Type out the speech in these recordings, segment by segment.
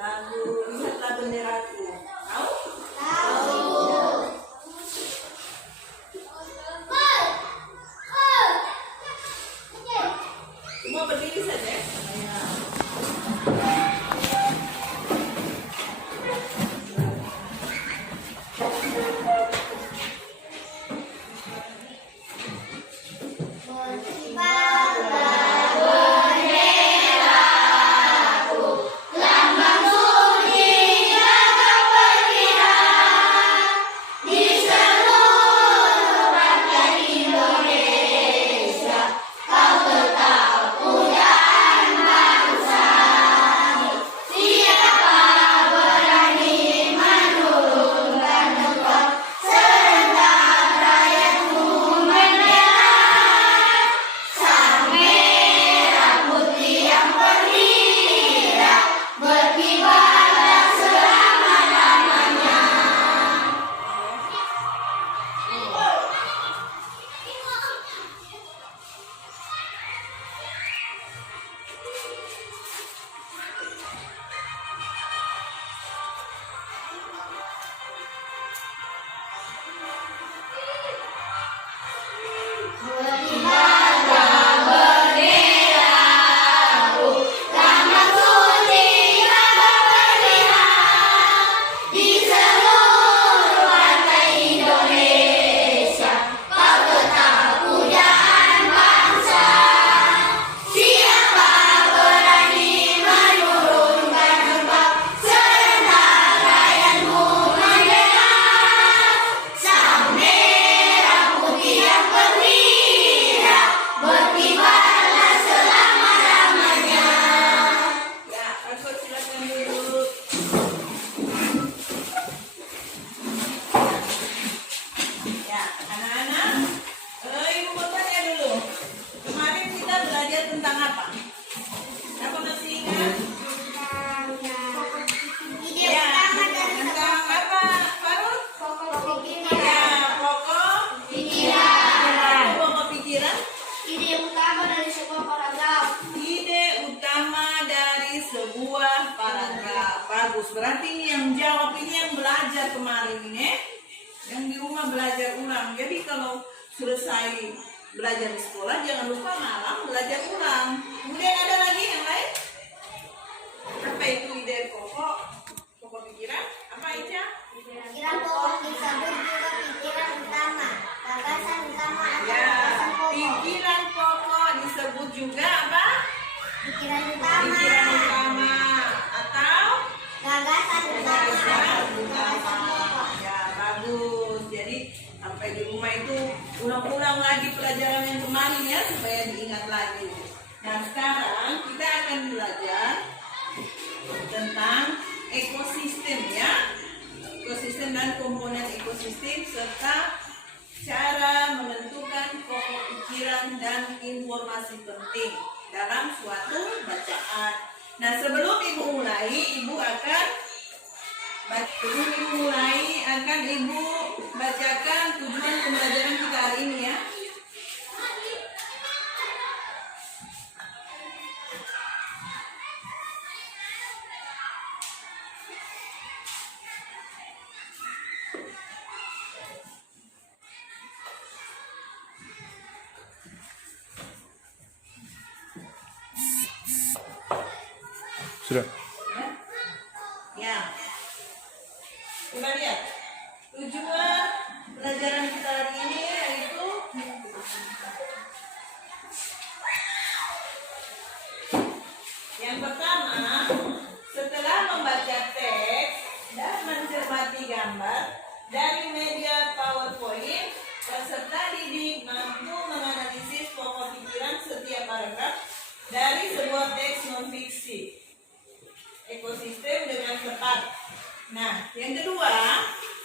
Lagu Lihatlah Benderaku. Tahu? Semua berdiri saja. Bagus, berarti ini yang jawab ini yang belajar kemarin ini, yang di rumah belajar ulang. Jadi kalau selesai belajar di sekolah jangan lupa malam belajar ulang. Kemudian ada lagi yang lain? Apa itu ide pokok? Pokok pikiran? Apa Ica? Pikiran pokok disebut juga pikiran utama. Gagasan utama atau Ya, gagasan pokok. pikiran pokok disebut juga apa? Pikiran utama. Pikiran utama atau Gagasan utama. gagasan Gagasan pokok. Ya, bagus. Jadi sampai di rumah itu ulang-ulang lagi pelajaran yang kemarin ya, supaya diingat lagi. Nah, sekarang kita akan belajar tentang ekosistem ya, ekosistem dan komponen ekosistem serta cara menentukan pokok pikiran dan informasi penting dalam suatu bacaan. Nah, sebelum ibu mulai, ibu akan bacakan tujuan pembelajaran kita hari ini ya. Sudah. Ya. Coba lihat. Tujuan pelajaran kita hari ini yaitu yang pertama, setelah membaca teks dan mencermati gambar dari media PowerPoint, peserta didik mampu menganalisis pokok pikiran setiap paragraf dari sebuah teks non-fiksi ekosistem dengan tepat. Nah, yang kedua,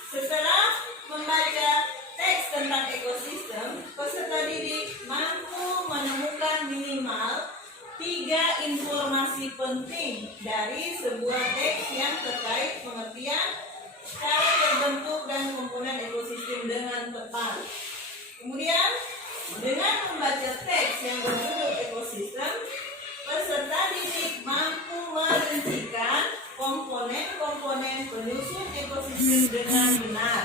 setelah membaca teks tentang ekosistem, peserta didik mampu menemukan minimal 3 informasi penting dari sebuah teks yang terkait pengertian cara terbentuk dan komponen ekosistem dengan tepat. Kemudian, dengan membaca teks yang berjudul ekosistem, peserta didik mampu merincikan komponen-komponen penyusun ekosistem dengan benar.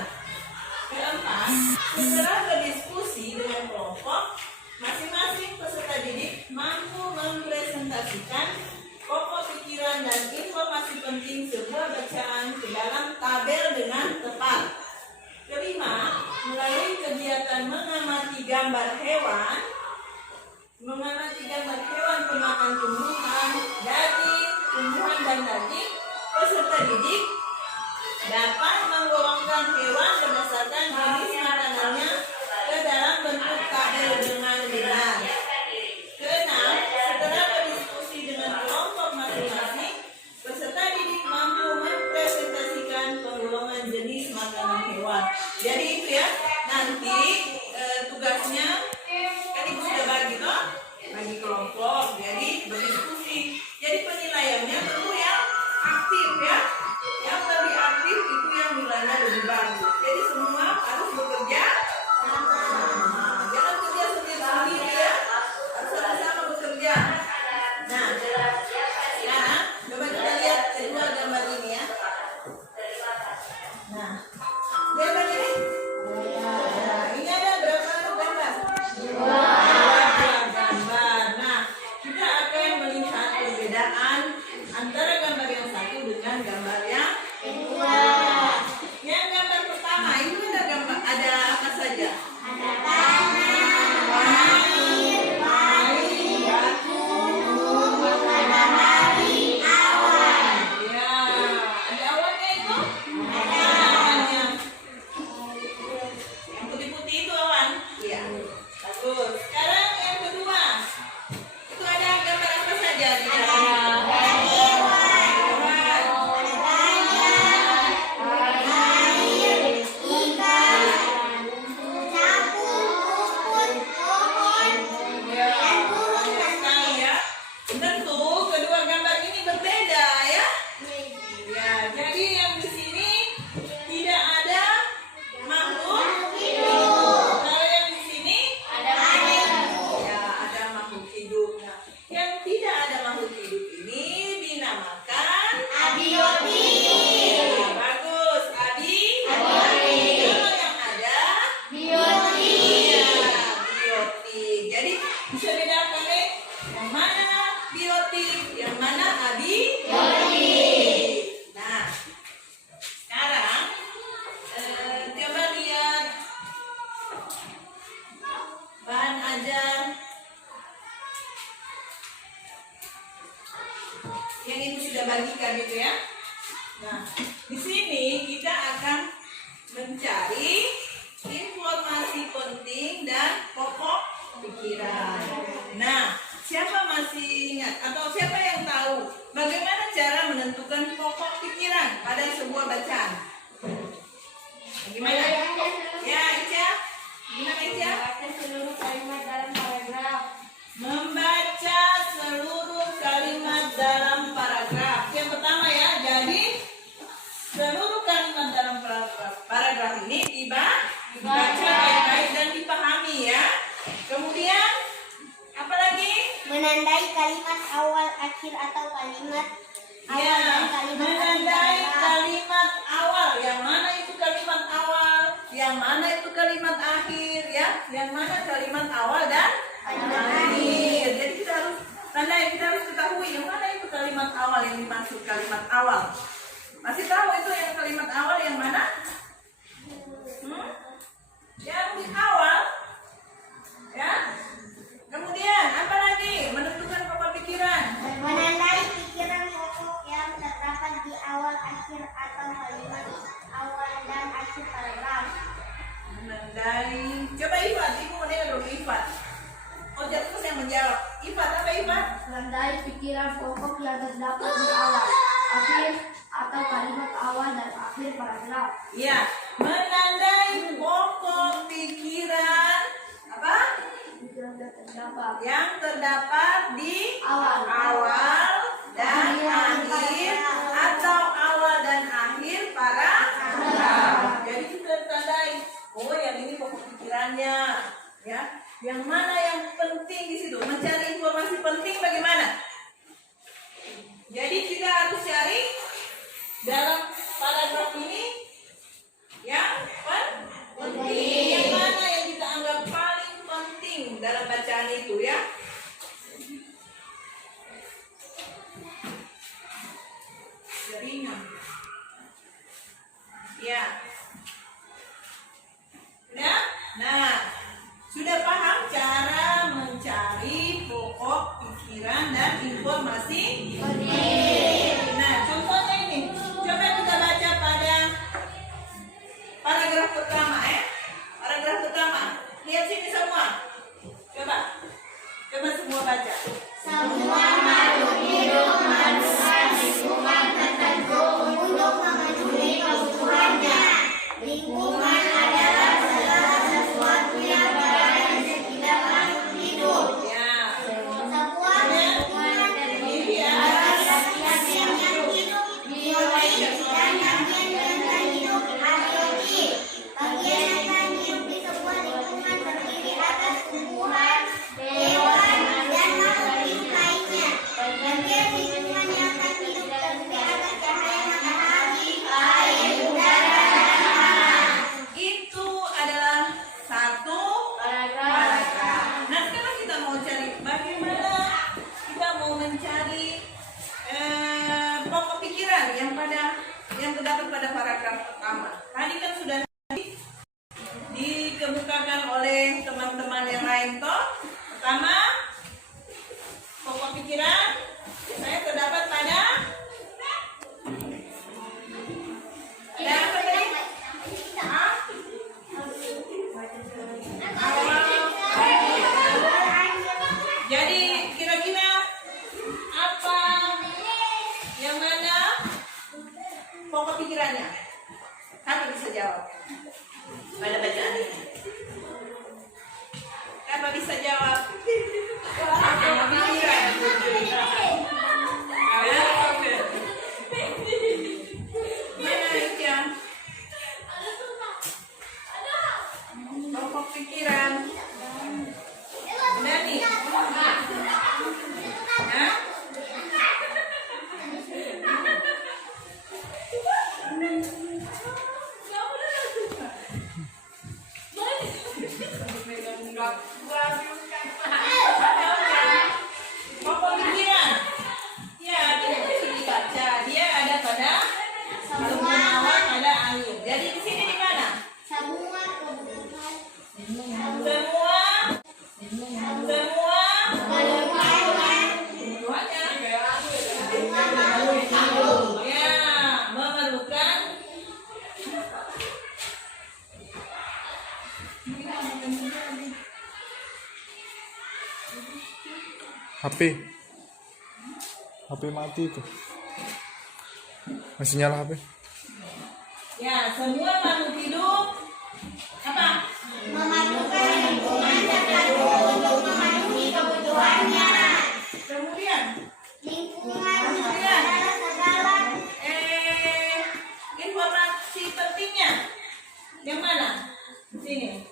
Keempat, setelah berdiskusi dengan kelompok, masing-masing peserta didik mampu mempresentasikan pokok pikiran dan informasi penting sebuah bacaan ke dalam tabel dengan tepat. Kelima, melalui kegiatan mengamati gambar hewan pemakan tumbuhan, dan daging, peserta didik dapat menggolongkan hewan berdasarkan jenis makanannya ke dalam bentuk tabel dengan benar. Keenam, setelah berdiskusi dengan kelompok masing-masing, peserta didik mampu mempresentasikan penggolongan jenis makanan hewan. Jadi itu ya, nanti tugasnya kan ibu sudah bagi toh, bagi kelompok, jadi berdiskusi. Jadi penilaiannya tentu yang aktif ya, yang lebih aktif itu yang nilainya lebih bagus. Jadi semua harus bekerja sama, jangan kerja sendiri-sendiri ya, harus sama-sama bekerja. Nah, sekarang coba kita lihat kedua gambar ini ya. Nah, gambar ini, nah, ini ada berapa gambar? Dua gambar. Nah, kita akan melihat perbedaan antara gambar yang satu dengan gambar yang kedua. Yang gambar pertama itu ada gambar, ada apa saja? Ada tanah, air, batu, matahari, awan. Ya, ada awannya itu? Ada awannya. Yang putih-putih itu awan? Iya. Bagus. Sekarang yang kedua. Itu ada gambar apa saja di dalamnya? Yang ibu sudah bagikan itu ya. Nah, di sini kita akan mencari informasi penting dan pokok pikiran. Nah, siapa masih ingat atau siapa yang tahu bagaimana cara menentukan pokok pikiran pada sebuah bacaan? Bagaimana? Ya, Ica. Gimana Ica? Seluruh kalimat dalam paragraf. Membaca seluruh kalimat dalam paragraf. Yang pertama ya, jadi seluruh kalimat dalam paragraf ini dibaca baik-baik dan dipahami ya. Kemudian apa lagi? Menandai kalimat awal, akhir atau kalimat awal dan kalimat menandai akhir. kalimat awal. Yang mana itu kalimat awal? Yang mana itu kalimat akhir ya? Yang mana kalimat awal dan kalimat akhir. Jadi kita harus tandai, kita harus ketahui yang mana itu kalimat awal yang dimaksud kalimat awal. Masih tahu itu yang kalimat awal yang mana? menandai. Coba Ifat, ibu mau dengar dulu Ifat. Oh, terus yang menjawab. Ifat apa Ifat? Menandai pikiran pokok yang terdapat di awal, akhir, atau kalimat awal dan akhir paragraf. Ya, menandai pokok pikiran apa? Yang terdapat di Awal. dan akhir atau awal dan akhir paragraf. Jadi kita tandai, oh yang ini pokok pikirannya, ya. Yang mana yang penting di situ? Mencari informasi penting bagaimana? Jadi kita harus cari dalam paragraf ini yang penting. Yang mana yang kita anggap paling penting dalam bacaan itu, ya? Jaringan. Ya. Sudah? Nah, sudah paham cara mencari pokok pikiran dan informasi? Nah, contohnya ini. Coba kita baca pada paragraf pertama, ya. Paragraf pertama. Lihat sini semua. Coba semua baca. Semua makhluk hidup memerlukan lingkungan tertentu untuk memenuhi kebutuhannya. Lingkungan adalah segala sesuatu yang berada di sekitar makhluk hidup. Ya. Sebuah lingkungan terdiri atas bagian yang hidup, biologis, dan bagian yang tak hidup, abiotik. Bagian yang tak hidup di sebuah lingkungan terdiri atas tumbuhan, hewan, dan makhluk hidup lainnya. Bagian lingkungan yang tak hidup terdiri atas cahaya matahari, air, udara, dan tanah. Itu adalah satu paragraf. Nah, sekarang kita mau cari bagaimana kita mau mencari pokok pikiran yang terdapat pada paragraf pertama. Tadi kan sudah dikemukakan oleh teman-teman yang lain toh. Pertama, pokok pikiran saya terdapat pada apa tadi? Hah? Jadi kira-kira apa yang mana pokok pikirannya? Siapa bisa jawab pada bacaan ini? Siapa bisa jawab? Pokok pikiran. Mana Ica? Pokok pikiran. Nani? Hah? Pokok pikiran. Ya, dia bisa dibaca. Dia ada pada semua pada akhir. Jadi di sini di mana? Semua kebutuhan kebutuhannya. Ya, memerlukan HP mati itu. Masih nyala HP. ya semua makhluk hidup apa? memerlukan lingkungan tertentu untuk memenuhi kebutuhannya. Kemudian Lingkungan adalah segala informasi pentingnya yang mana? Sini.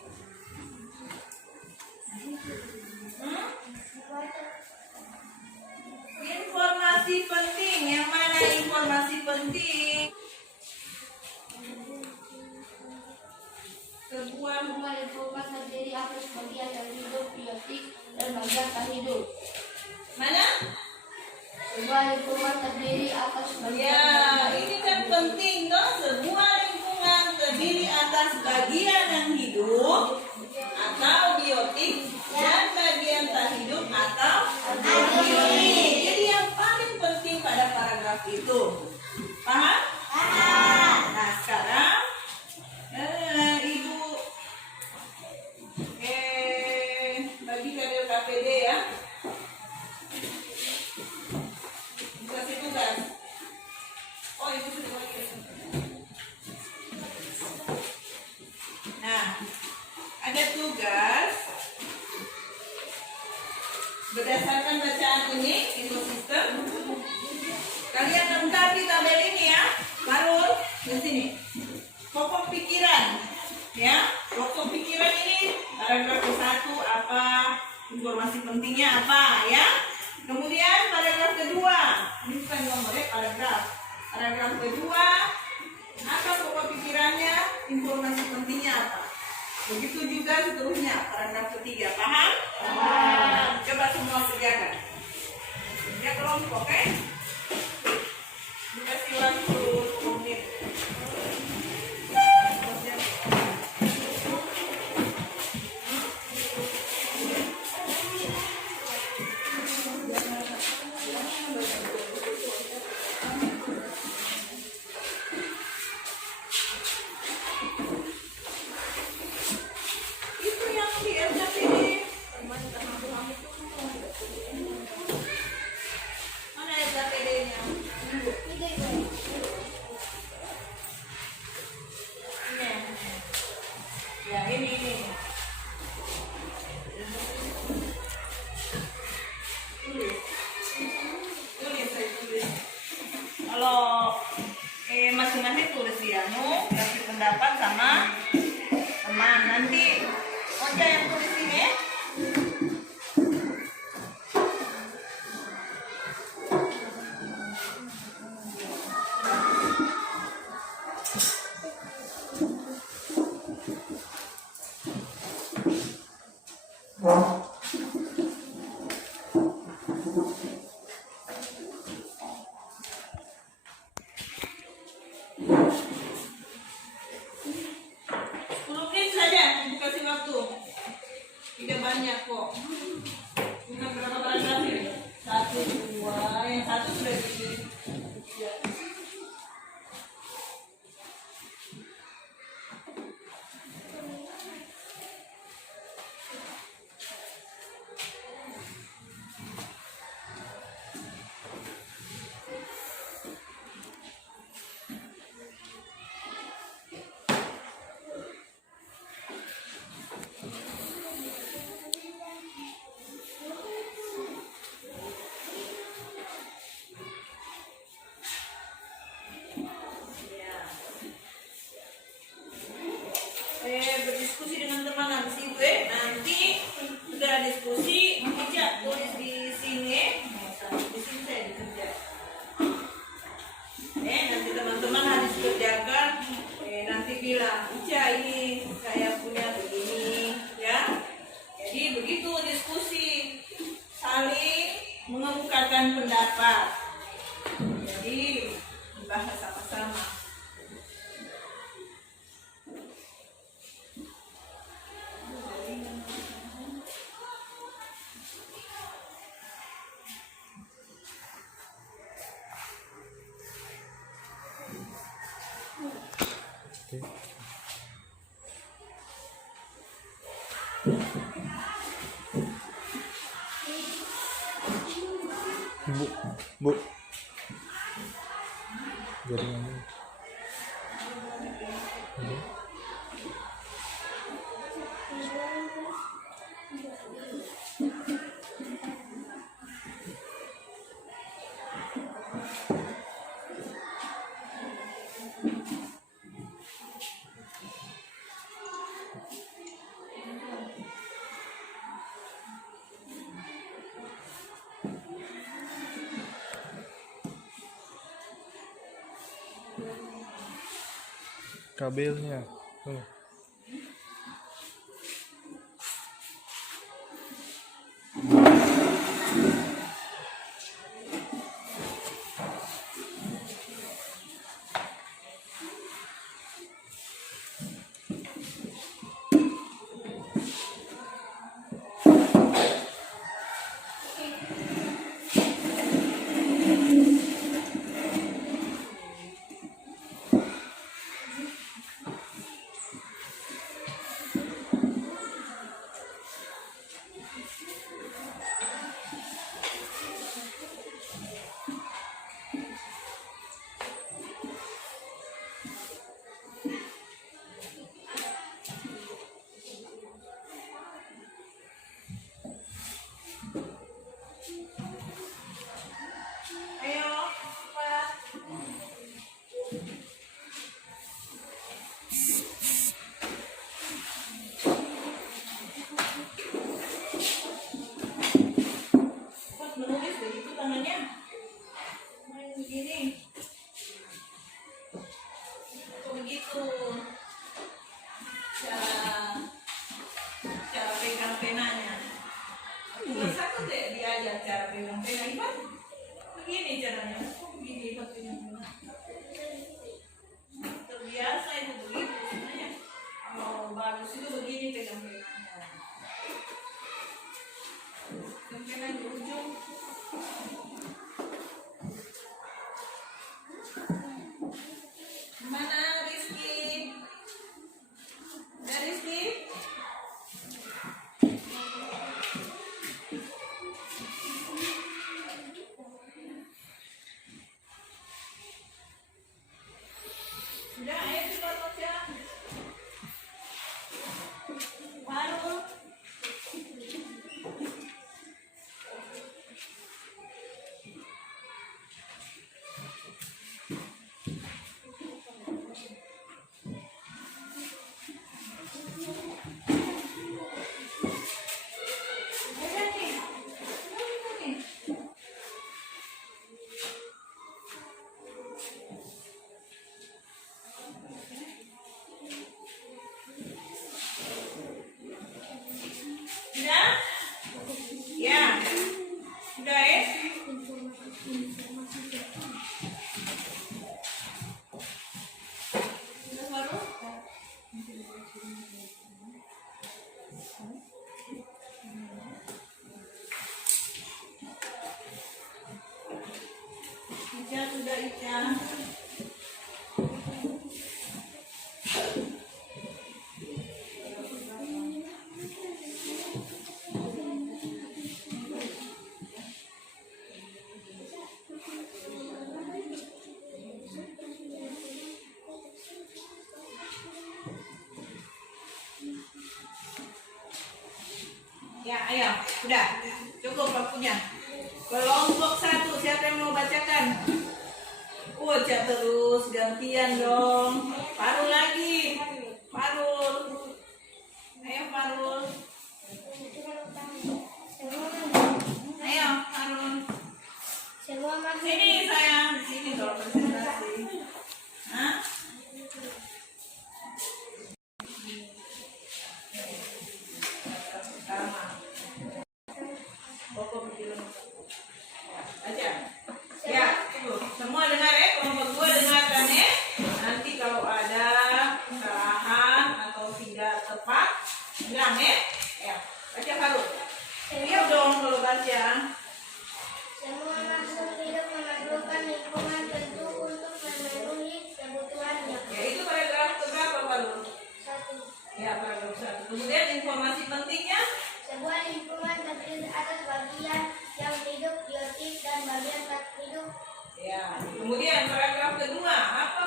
Informasi penting yang mana? Informasi penting. Sebuah lingkungan terdiri atas bagian yang hidup, biotik, dan bagian tak hidup. mana? Sebuah lingkungan terdiri atas Ya, ini kan penting toh. Sebuah lingkungan terdiri atas bagian yang hidup atau biotik dan bagian tak hidup atau abiotik. Jadi yang paling penting pada paragraf itu, paham? Nah, sekarang ibu pokok pikiran. Ya, pokok pikiran ini paragraf ke-1 apa, informasi pentingnya apa ya. Kemudian paragraf kedua, ini bukan nomornya paragraf. Paragraf kedua, apa pokok pikirannya, informasi pentingnya apa. Begitu juga seterusnya, paragraf ketiga. Paham? Paham. Coba semua kerjakan. Kerja kelompok, oke? Dikasih waktu 10 menit. Itu yang di LKPD. Mana LKPD-nya? Ya, ini. Tulis, saya tulis. Kalau masing-masing tulis ya, kasih pendapat sama teman. Nanti Ocha yang tulis ini ya. Kasih waktu. Tidak banyak kok. Bukan berapa paragraf ya? 1, 2, yang 1 sudah di. Berdiskusi dengan teman habis itu nanti sudah diskusi Ica tulis di sini. Di sini saya dikerja. Nanti teman-teman habis kerjakan nanti bilang Ica ini saya punya begini ya. Jadi begitu diskusi, saling mengemukakan pendapat. Jadi dibahas sama-sama. Bu. Jaringan ini. Kabelnya. caranya. Begini pakai terbiasa itu begitu sebenarnya. Kalau bagus itu begini pegang-pegangnya. Pegang di ujung. Mana Rizky? Ada Rizky? Sudah, ayo kita baca. Baru. Sudah? Ya. Sudah ya? Sudah baru? Ica sudah Ica. Ya, ayo, udah, cukup waktunya. Kelompok 1, siapa yang mau bacakan? Baca terus, gantian dong. Parul lagi, Parul. Ayo Parul. Ayo Parul. Semua masuk. Sini sayang, sini dong presentasi. Hah? Pokok bilang. Aja. Ya, tunggu. Semua dengar ya, kelompok gue dengarkan ya. Nanti kalau ada kesalahan atau tidak tepat, bilang ya. Ya, baca Parul. Iya dong kalau baca. Semua makhluk hidup memerlukan lingkungan tentu untuk memenuhi kebutuhannya. Ya, itu paragraf keberapa Parul? 1. Ya, paragraf 1. Kemudian informasi pentingnya. Sebuah lingkungan terdiri atas bagian yang hidup, biotik, dan bagian tak hidup. Ya, kemudian paragraf kedua. Apa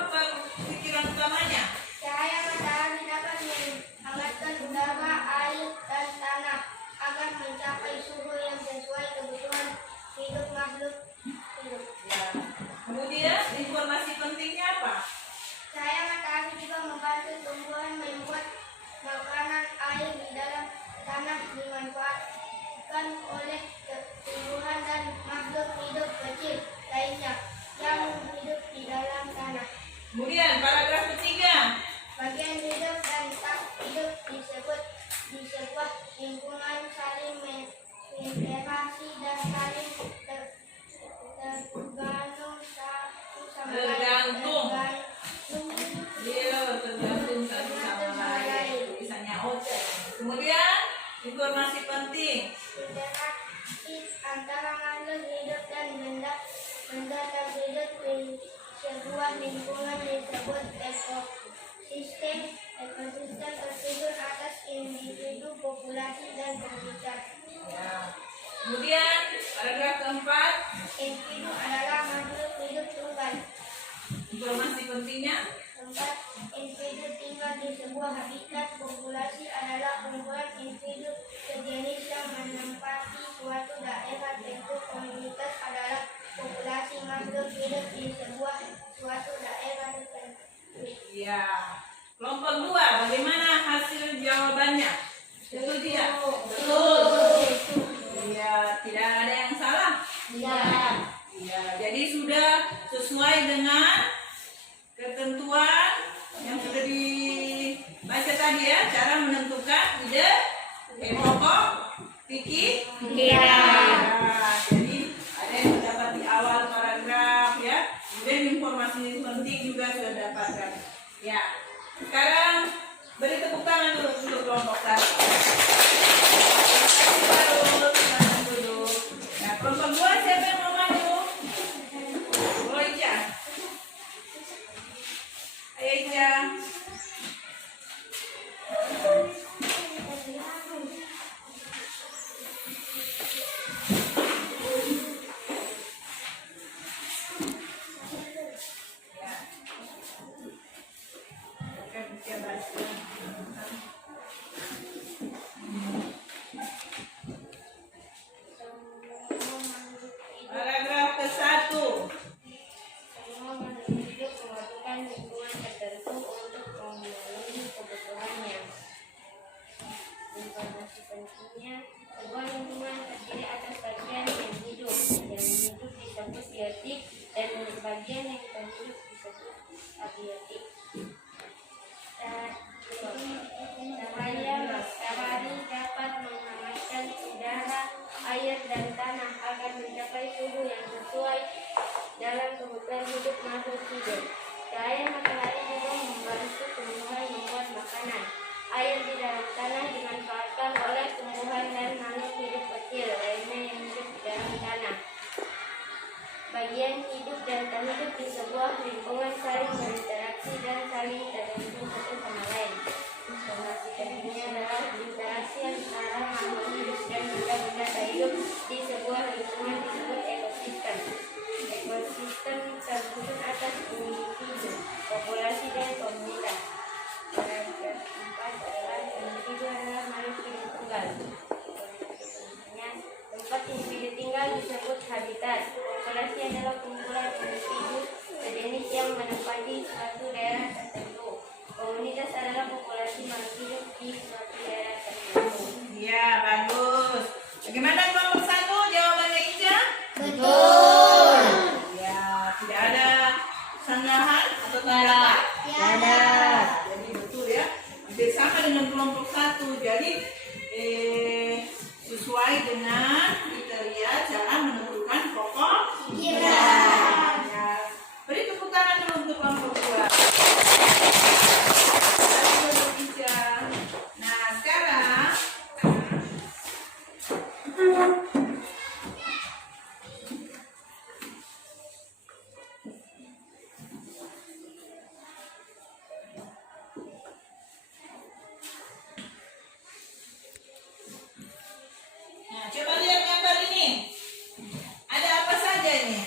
pikiran utamanya? Cahaya matahari dapat menghangatkan udara, air, dan tanah agar mencapai suhu yang sesuai kebutuhan hidup makhluk hidup. Ya. Kemudian informasi pentingnya apa? Cahaya matahari juga membantu tumbuhan membuat makanan, air di dalam tanah dimanfaatkan oleh tumbuhan dan makhluk hidup kecil lainnya yang hidup di dalam tanah. Kemudian paragraf ketiga. Bagian hidup dan tak hidup disebut di sebuah lingkungan saling berinteraksi dan saling tergantung satu sama lain. Tergantung. Iya, tergantung satu sama lain. Tulisannya oke. Kemudian informasi penting. Interaksi antara makhluk hidup dan benda tak hidup di sebuah lingkungan disebut ekosistem. Ekosistem tersusun atas individu, populasi, dan habitat. Ya. Kemudian paragraf keempat. Individu adalah makhluk hidup tunggal. Informasi pentingnya. Tempat individu tinggal di sebuah habitat. Populasi adalah kumpulan individu sejenis yang menempati suatu daerah. Tentu komunitas adalah populasi makhluk hidup di sebuah suatu daerah tertentu. Ya. Kelompok 2, bagaimana hasil jawabannya? Setuju ya? Betul. Iya, tidak ada yang salah. Ya. Iya, jadi sudah sesuai dengan ketentuan yang sudah dibaca tadi ya, cara menentukan ide, pokok, pikiran. Ya, jadi ada yang terdapat di awal paragraf. Sekarang beri tepuk tangan dulu untuk kelompok satu. Baru silakan duduk. Nah, kelompok dua siapa yang mau maju? Oh, Ica. Ayo Ica. Paragraf ke-1. Semua makhluk hidup membutuhkan lingkungan tertentu untuk memenuhi kebutuhannya. Informasi pentingnya, sebuah lingkungan terdiri atas bagian yang hidup. Yang hidup disebut biotik dan bagian yang tak hidup disebut abiotik. Cahaya matahari dapat menghangatkan udara, air, dan tanah agar mencapai suhu yang sesuai dalam kebutuhan hidup makhluk hidup. Cahaya matahari juga membantu tumbuhan membuat makanan. Air di dalam tanah dimanfaatkan oleh tumbuhan dan makhluk hidup kecil lainnya yang hidup di dalam tanah. Bagian hidup dan tak hidup di sebuah lingkungan saling berinteraksi dan saling tergantung satu sama lain. Informasi pentingnya adalah interaksi antara makhluk hidup dan benda-benda tak hidup di sebuah lingkungan disebut ekosistem. Ekosistem tersusun atas individu, populasi, dan komunitas. Paragraf 4 adalah individu adalah makhluk hidup tunggal. Tempat individu tinggal disebut habitat. Populasi adalah kumpulan individu sejenis yang menempati suatu daerah tertentu. Komunitas adalah populasi makhluk hidup di suatu daerah tertentu. Ya, bagus. Bagaimana kelompok 1? Jawabannya Ica? Betul. Ya, tidak ada sanggahan atau tanggapan? Tiada. Jadi betul ya. Hampir sama dengan kelompok 1. Jadi sesuai dengan kriteria cara menentukan pokok Kira. ya. Beri tepuk tangan dulu untuk kelompok 2. Nah, sekarang coba lihat gambar ini. Ada apa saja ini?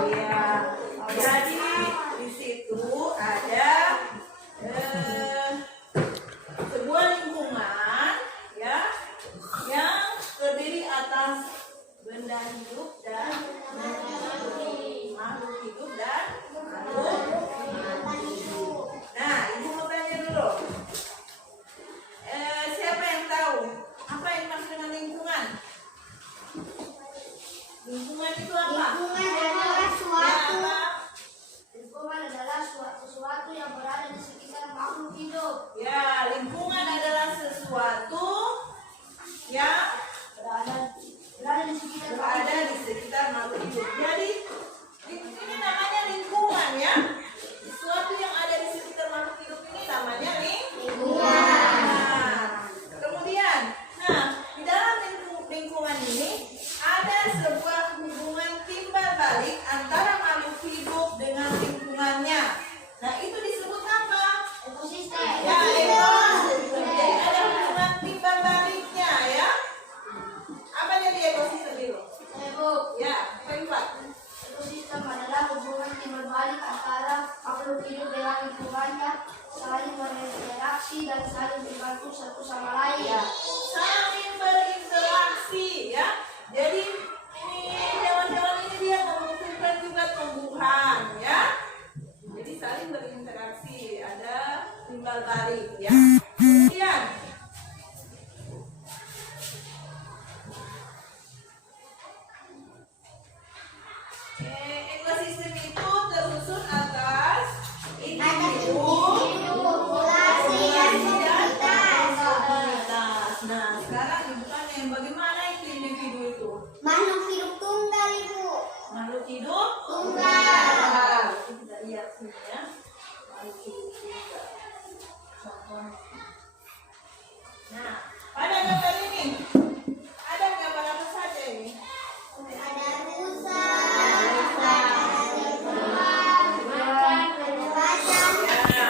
Iya. Jadi di situ ada sebuah lingkungan ya yang terdiri atas benda hidup dan makhluk hidup dan makhluk mati. yang bagaimana itu individu itu? Makhluk hidup tunggal, Ibu. Makhluk hidup Tunggal. Kita lihat sini ya. Makhluk hidup tunggal. Contohnya. Nah, pada gambar ini ada gambar apa saja ini? Ada rusa, ada macan, Ya,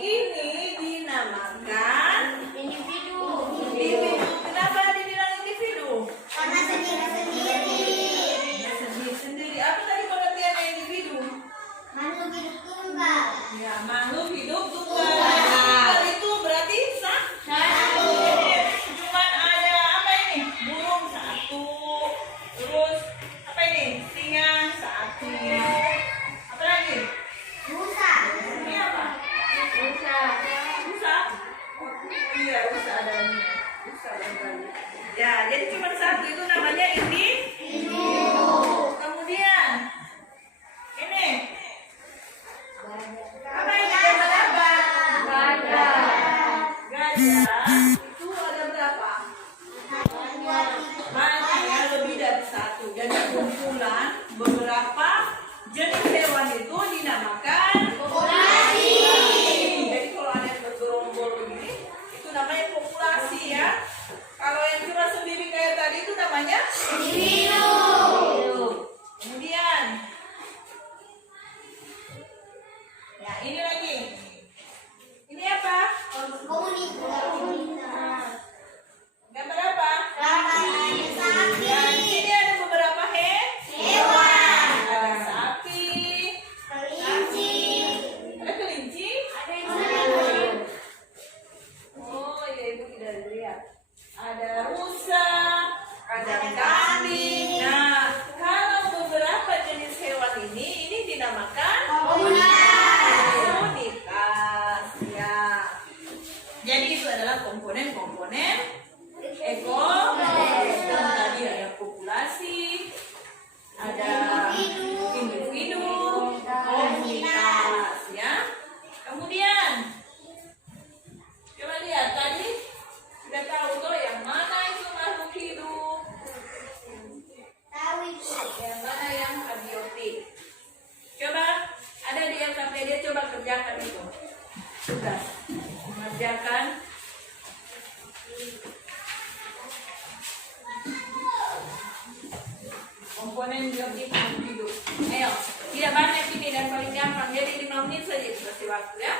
ini dinamakan individu. individu. Kenapa dibilang individu? Karena sendiri-sendiri. Sendiri-sendiri. Apa tadi pengertiannya individu? Makhluk hidup tunggal. Ya, makhluk hidup tunggal. Tunggal itu berarti Satu. cuman ada apa ini? Burung satu. Terus apa ini? Singa satu. Apa lagi? Rusa. Ini apa? Rusa. Rusa. Iya, rusa ada ini. Rusa ada tadi. Ya, jadi cuma satu itu namanya individu. Kemudian ini apa ini? Gambar apa? Gajah itu ada berapa? Banyak ya, lebih dari satu. Jadi kumpulan beberapa jenis hewan itu dinamakan Populasi. Jadi kalau ada yang bergerombol begini, itu namanya populasi ya. Kalau yang cuma sendiri kayak tadi itu namanya Individu. Kemudian, ya ini lagi. Ini apa? Komunitas. Gambar apa? Ramai sapi. Ya, di sini ada beberapa Hewan. Ada sapi, Kelinci. ada kelinci. Oh iya, ibu tidak lihat. Ada rusa, ada kambing. Nah, kalau beberapa jenis hewan ini dinamakan komunitas. Ya. Jadi itu adalah komponen-komponen ekosistem. Tadi ada populasi, ada individu, komunitas. Ya. Kemudian coba lihat tadi sudah tahu tuh yang mana itu makhluk hidup, Tahu itu. yang mana yang abiotik. Coba ada di LKPD, coba kerjakan itu. Tugas mengerjakan komponen biotik makhluk hidup. Ayo, tidak banyak ini dan paling gampang. Jadi 5 menit saja dikasih waktu ya.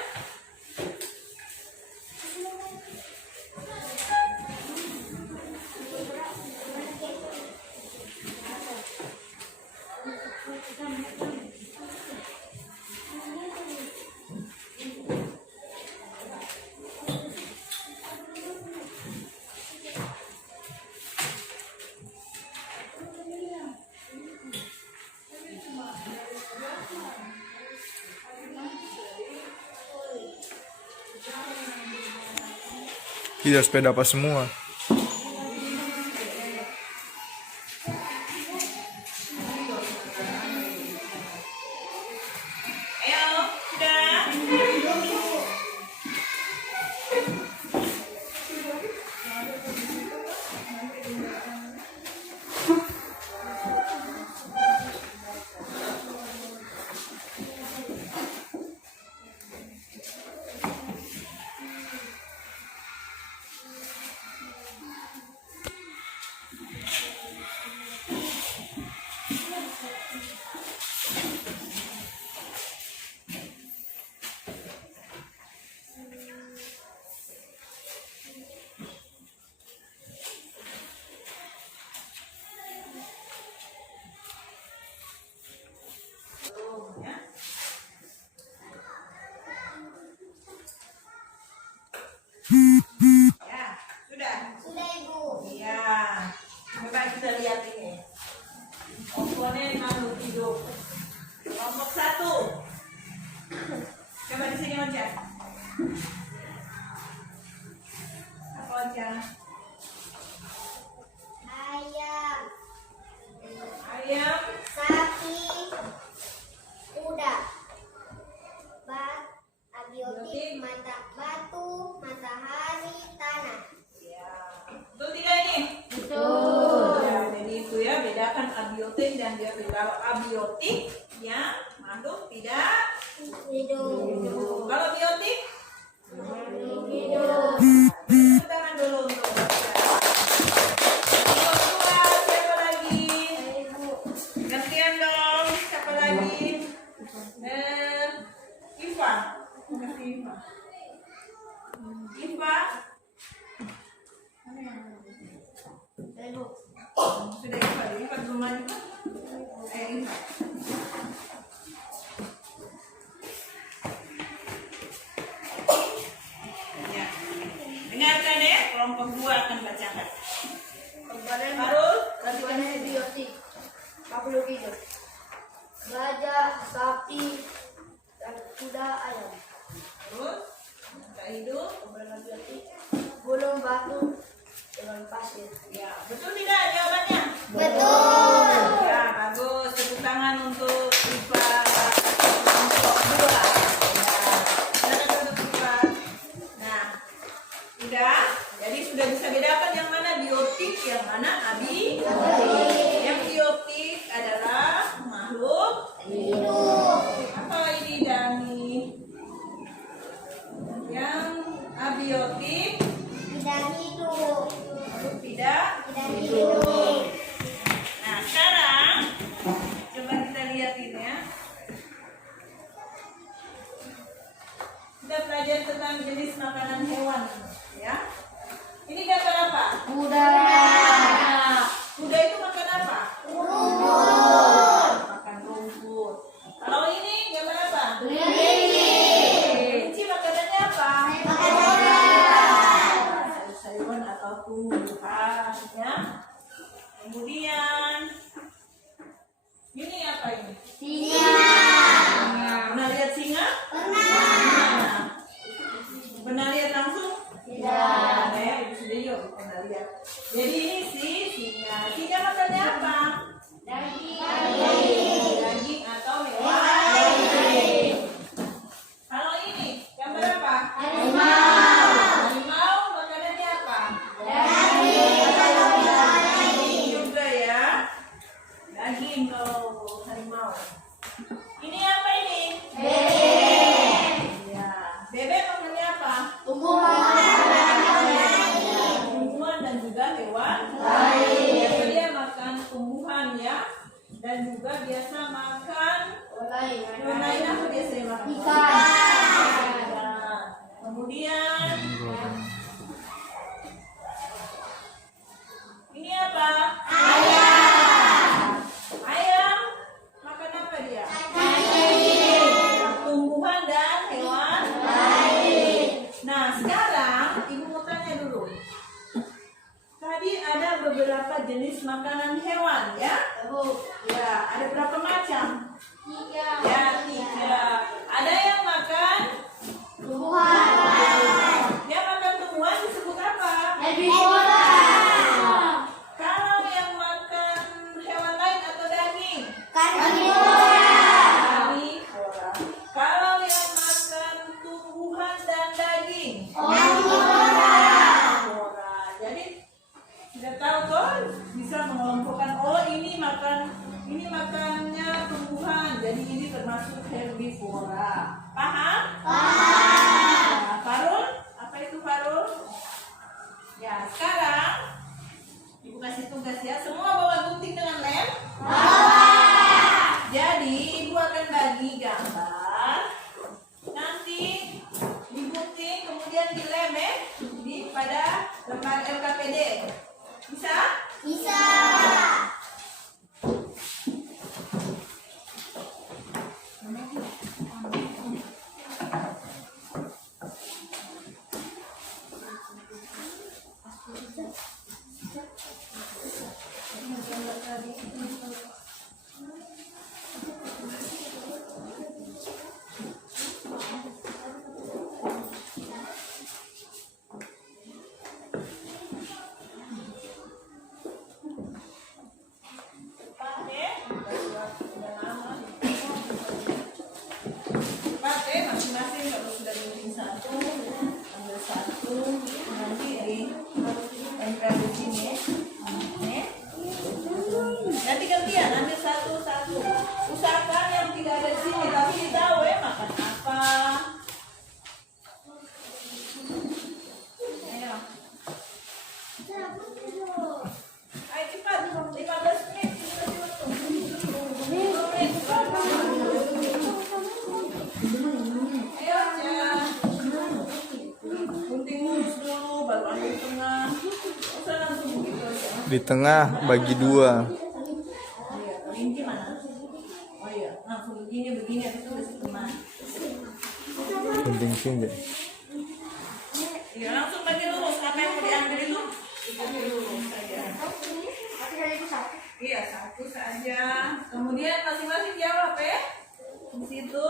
Tidak sepeda apa semua. Ayo, sudah. Ya, sudah. Sudah, Ibu. Iya. Coba kita lihat ini. Komponen makhluk hidup. Kelompok 1. Coba di sini Onca. Apa Onca? Ayam. Ayam, Sapi. Kuda. Abiotik. Mata batu. Matahari. Tanah. ya. Betul tidak ini? abiotik yang makhluk tidak hidup. Kalau biotik, Hidup. tepuk tangan dulu untuk kedua. Siapa lagi? Gantian dong. Siapa lagi? Iva. Kasih Iva. Iva. Sudah Iva. Iva belum maju kan? Iva. Ya. Dengarkan ya, kelompok 2 akan bacakan. Farul, Komponen biotik makhluk hidup. Gajah, sapi, dan kuda, ayam. terus, tak hidup. Komponen biotik gunung, batu, dengan pasir. Ya, betul tidak jawabannya? Betul. Ya, bagus. Tepuk tangan untuk Iva kelompok 2. Ya, silakan untuk Iva. Nah, udah. Jadi sudah bisa bedakan yang mana biotik, yang mana abi. Yang biotik adalah makhluk Hidup. apa ini Dani? Yang abiotik Tidak hidup. makhluk tidak. Tidak hidup. Nah, sekarang coba kita lihat ini ya. Kita belajar tentang jenis makanan hewan ya. Ini gambar apa? Kuda. Kuda itu makan apa? Rumput. Makan rumput. Kalau ini gambar apa? Kelinci. Kelinci makanannya apa? Makan sayuran. Sayur-sayuran atau tumbuhan ya. Kemudian ini apa ini? Singa. Pernah lihat singa? Pernah. Pernah lihat langsung? Tidak. Ya, itu sendiri yuk pernah lihat. Jadi ini singa. Singa makannya apa? Daging atau hewan? Kalau ini gambar apa? Harimau makanannya apa? Daging juga ya. Daging kalau harimau. Ini apa ini? Ya. Bebek makannya apa? Tumbuhan dan juga hewan. Biasa dia makan tumbuhan ya. Dan juga biasa makan hewan lain apa biasanya makan? Ya. Kemudian ini apa? Ayam makan apa dia? Tumbuhan dan hewan. Nah, sekarang ibu mau tanya dulu. Tadi ada beberapa jenis makanan hewan ya? Ya, ada berapa macam? Ya, 3. Ada yang makan dia makan tumbuhan disebut apa? Kalau yang makan hewan lain atau daging? Karnivora. Kalau yang makan tumbuhan dan daging? Karnivora. Jadi sudah tahu toh, bisa mengelompokkan ini makannya tumbuhan. Jadi ini termasuk herbivora. Paham? Nah, Farul, apa itu Farul? Ya, sekarang ibu kasih tugas ya. Semua bawa gunting dengan lem. Jadi ibu akan bagi gambar. Nanti digunting kemudian dilem ya pada lembar LKPD. Bisa? Bisa. Ayo cepat, 15 menit. Ayo aja. Gunting lurus dulu, baru ambil di tengah. Usah langsung begitu aja. Di tengah bagi 2. Iya, kelinci mana? Oh iya, langsung begini, habis itu kasih teman. Penting sini. Iya, langsung bagi lurus. Apa yang mau diambil itu? Bagi lurus saja. Iya, satu saja. Kemudian masing-masing jawab ya. Di situ.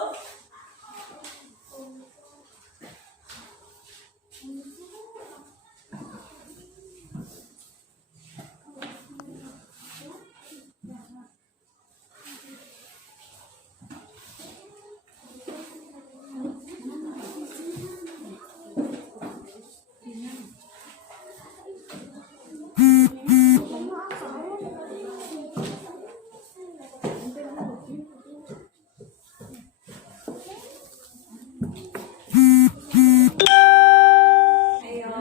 Ayo.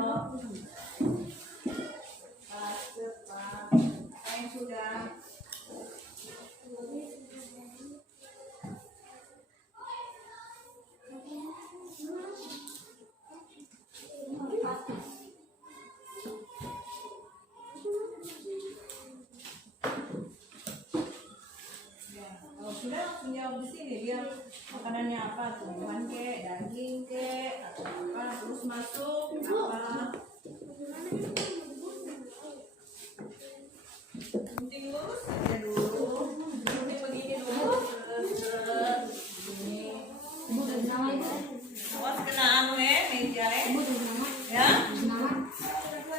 Pas, cepat. Ayo sudah. Ya, kalau sudah langsung jawab di sini dia makanannya apa tuh, bukan kek, daging kek, atau apa, terus masuk apa. Gunting lurus saja dulu, gunting begini dulu, begini. Awas kena anu meja ya.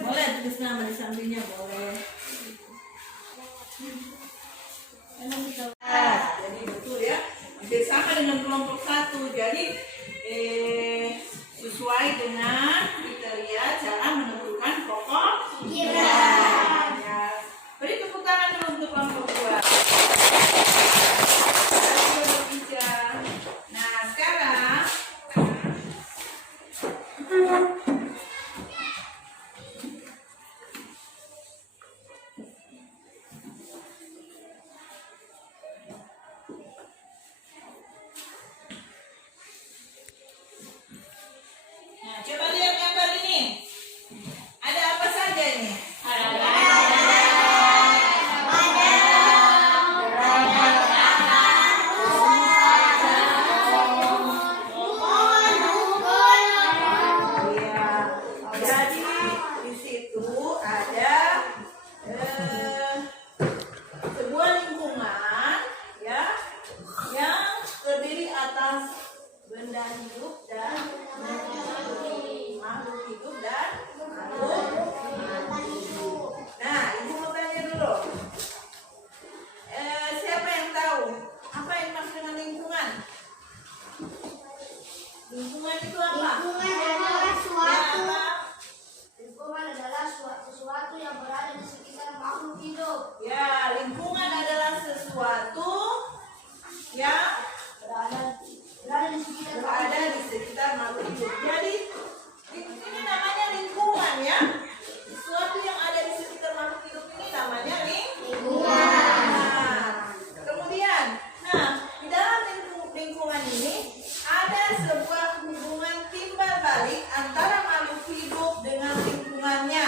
Boleh tulis nama di sampingnya boleh. Jadi betul ya, hampir sama dengan kelompok 1. Jadi sesuai dengan kita lihat cara menentukan pokok kira. Beri tepuk tangan dulu untuk kelompok 2. Nah sekarang coba lihat gambar ini. Ada apa saja ini? Iya. Jadi di situ ada sebuah lingkungan ya yang terdiri atas benda hidup dan makhluk hidup dan makhluk hidup. Nah, ibu mau tanya dulu. Siapa yang tahu apa yang dimaksud dengan lingkungan? Lingkungan itu apa? Lingkungan adalah sesuatu yang berada di sekitar makhluk hidup. Ya, lingkungan adalah sesuatu yang berada di sekitar makhluk hidup. Jadi ini namanya lingkungan ya. Sesuatu yang ada di sekitar makhluk hidup ini namanya lingkungan. Kemudian, nah di dalam lingkungan ini ada sebuah hubungan timbal balik antara makhluk hidup dengan lingkungannya.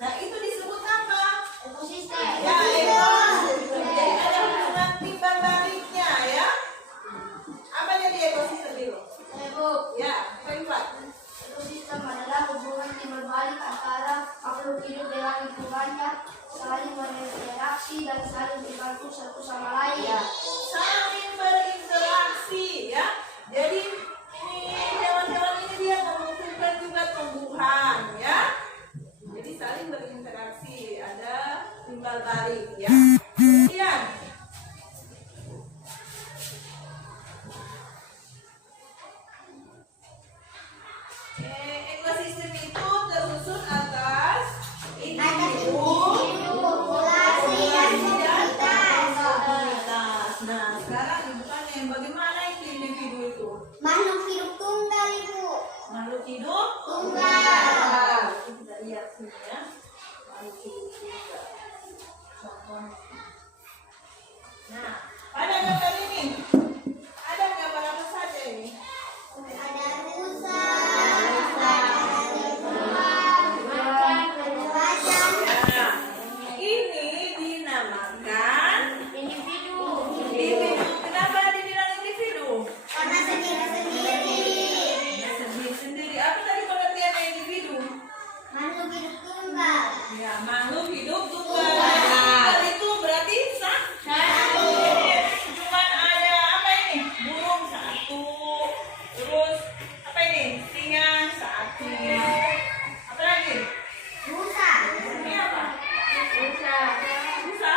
Nah itu disebut apa? Ekosistem. Ya, ekosistem. Jadi ada hubungan timbal baliknya ya. Apa jadi ekosistem dulu? Ya, keempat. Ekosistem adalah hubungan timbal balik antara makhluk hidup dengan lingkungannya, saling berinteraksi dan saling membantu satu sama lain. Ya, saling berinteraksi ya. Jadi ini hewan-hewan ini dia membutuhkan juga tumbuhan ya. Jadi saling berinteraksi, ada timbal balik ya. Kemudian ekosistem itu tersusun atas individu, populasi, dan komunitas. Nah, sekarang ibu tanya bagaimana itu individu itu? makhluk hidup tunggal, Ibu. Makhluk hidup Tunggal. Kita lihat sini ya. Makhluk hidup Nah, pada gambar ini ada gambar apa saja ini? Ada rusa, ada macan. Ya, ini dinamakan individu. Kenapa dibilang individu? Karena sendiri-sendiri. Sendiri-sendiri. Apa tadi pengertiannya individu? Makhluk hidup tunggal. Ya, makhluk hidup tunggal. Tunggal itu berarti satu. Cuman ada apa ini? Burung satu. Terus apa ini? Singa satu. Apa lagi? Rusa. Ini apa? Rusa. Rusa?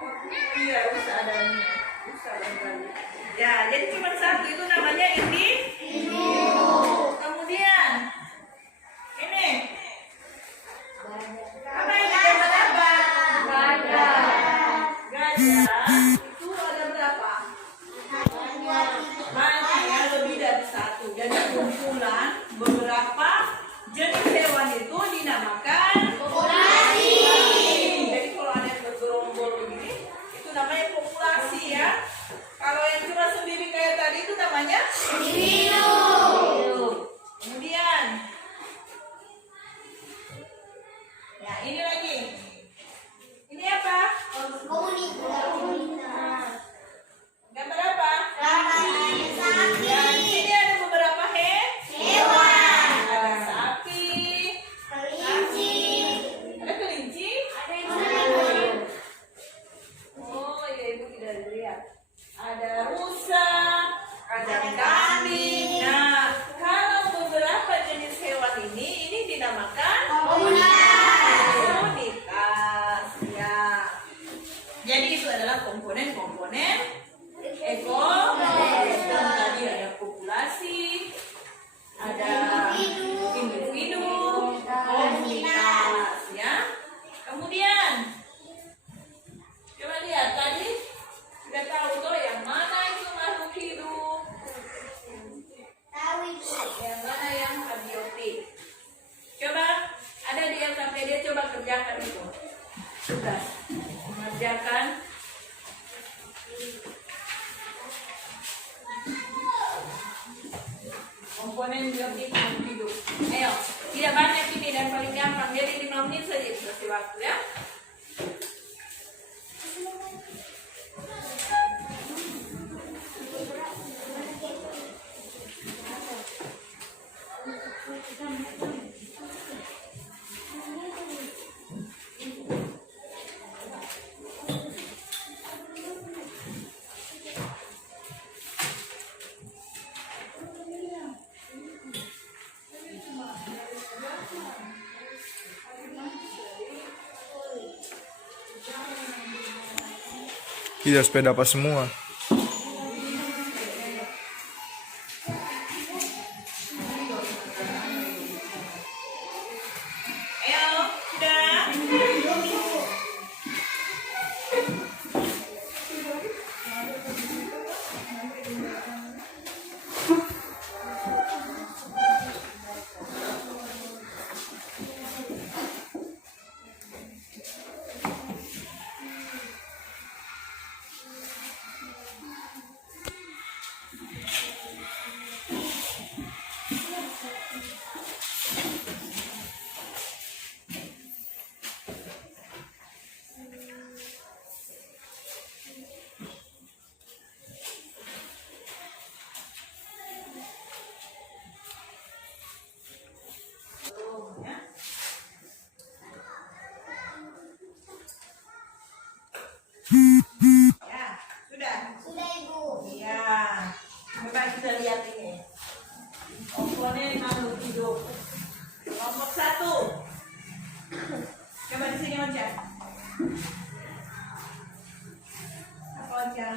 Oh, iya, rusa ada ini. Rusa barangkali. Ya, jadi cuma satu itu namanya individu. Kemudian ini apa ini gambar apa? Gajah itu ada berapa? Banyak ya, lebih dari satu. Jadi kumpulan beberapa jenis hewan itu dinamakan populasi. Jadi kalau ada yang bergerombol begini, itu namanya populasi ya. Kalau yang cuma sendiri kayak tadi itu namanya individu. Kemudian, ya ini lagi. Ini apa? Komunitas. Gambar apa? Sapi. Ya, di sini ada beberapa Hewan. Ada sapi, Kelinci. ada kelinci. Oh iya, ibu tidak lihat. Ada rusa, ada kambing. Nah, kalau beberapa jenis hewan ini dinamakan komunitas. Ya. Jadi itu adalah komponen-komponen ekosistem. Tadi ada populasi, ada individu, komunitas. Ya. Kemudian coba lihat tadi sudah tahu tuh yang mana itu makhluk hidup, Tahu itu. yang mana yang abiotik. Coba ada di LKPD, coba kerjakan itu tugas mengerjakan komponen biotik makhluk hidup. Ayo, tidak banyak ini dan paling gampang, jadi 5 menit saja dikasih waktu ya. Tidak sepeda apa semua. Ayo, sudah. Ya, sudah. Sudah Ibu. Ya, coba kita lihat ini. Komponen makhluk hidup. Kelompok 1. Coba di sini Onca. Apa Onca?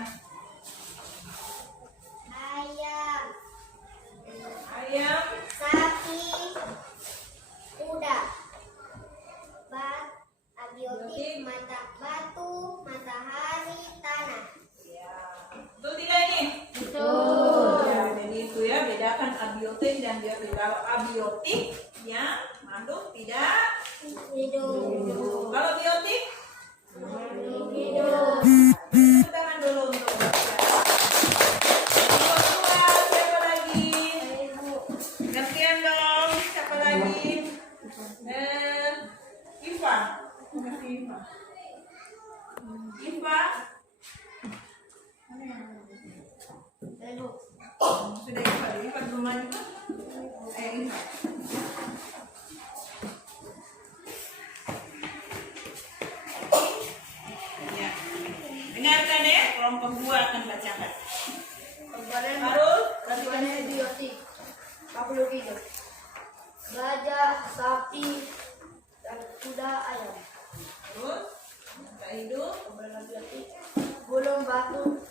Ayam. Ayam, Sapi. Kuda. Abiotik. Mata batu. Matahari. Tanah. ya. Betul tidak ini? Betul. Ya, jadi itu ya, bedakan abiotik dan biotik. Kalau abiotik, ya makhluk tidak Hidup. hidup. Kalau biotik IPA. Sudah IPA belum maju kan? IPA. Ya. Dengarkan ya, kelompok 2 akan bacakan. Farul, Kalimatnya biotik. Makhluk hidup. Gajah, sapi, dan kuda, ayam. terus tak hidup. Keberadaan biotik. Gunung, batu,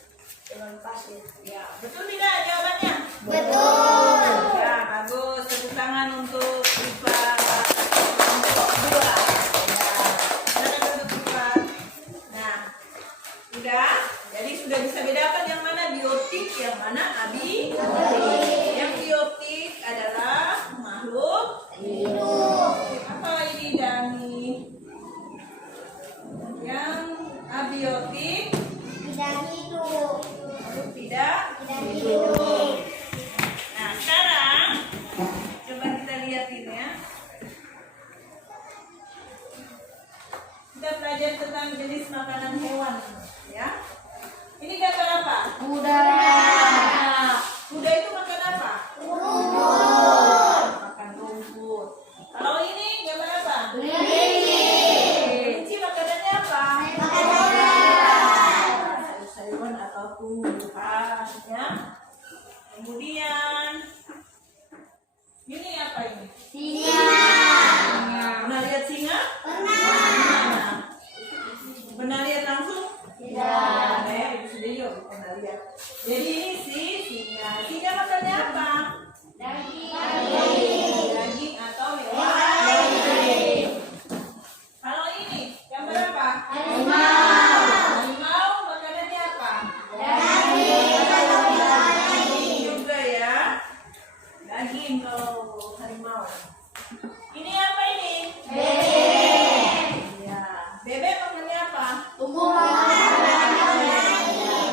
dengan pasir. Ya, betul tidak jawabannya? Betul. Ya, bagus. Tepuk tangan untuk IPA kelompok 2. Ya, silakan duduk IPA. Nah, sudah. Jadi sudah bisa bedakan yang mana biotik, yang mana abi. Yang biotik adalah makhluk Hidup. apa ini Dani? Yang abiotik Tidak hidup. makhluk tidak. Tidak hidup. Nah, sekarang coba kita lihat ini ya. Kita belajar tentang jenis makanan hewan, ya. Ini gambar apa? Kuda. Nah, kuda itu makan apa? Rumput. Makan rumput. Kalau ini gambar apa? Kelinci. Kelinci makanannya apa? Makan sayuran. Sayur-sayuran atau tumbuhan, ya. Kemudian ini apa ini? Singa. Pernah lihat singa? Pernah. Pernah lihat langsung? Tidak. Ya, itu sudah yuk pernah lihat. Jadi ini singa. Singa makannya apa? Daging. Daging atau hewan? Kalau ini gambar apa? Harimau. Harimau makanannya apa? Daging. Juga ya. Daging kalau harimau. Ini apa ini? Bebek. Ya. Bebek makannya apa?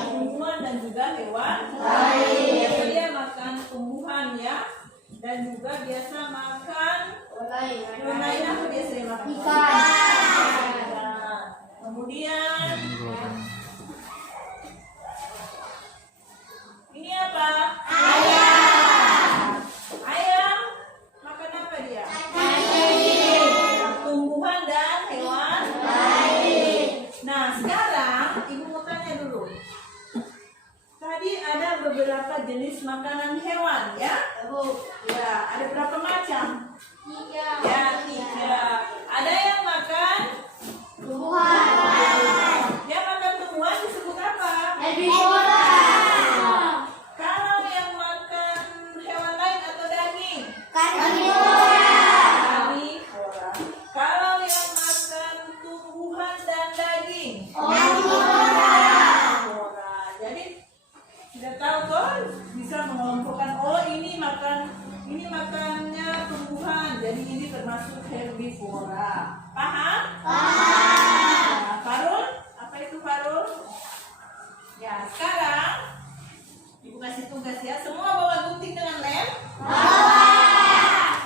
Tumbuhan dan juga hewan. Biasa dia makan tumbuhan ya. Dan juga biasa makan hewan lain apa biasanya makan? Ikan. Nah, kemudian ini apa? Ayam makan apa dia? Tumbuhan dan hewan. Nah, sekarang ibu mau tanya dulu. Tadi ada beberapa jenis makanan hewan ya? Ya, ada berapa macam? Ya, 3. Ada yang makan yang makan tumbuhan disebut apa? Kalau yang makan hewan lain atau daging? Karnivora. Kalau yang makan tumbuhan dan daging? Omnivora. Jadi sudah tahu kok bisa mengelompokkan ini makannya tumbuhan. Jadi ini termasuk herbivora. Paham? Nah, Farul, apa itu Farul? Ya, sekarang ibu kasih tugas ya. Semua bawa gunting dengan lem.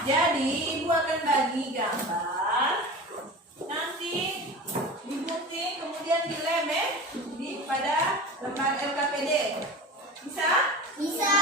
Jadi ibu akan bagi gambar. Nanti digunting kemudian dilem pada lembar LKPD. Bisa? Bisa.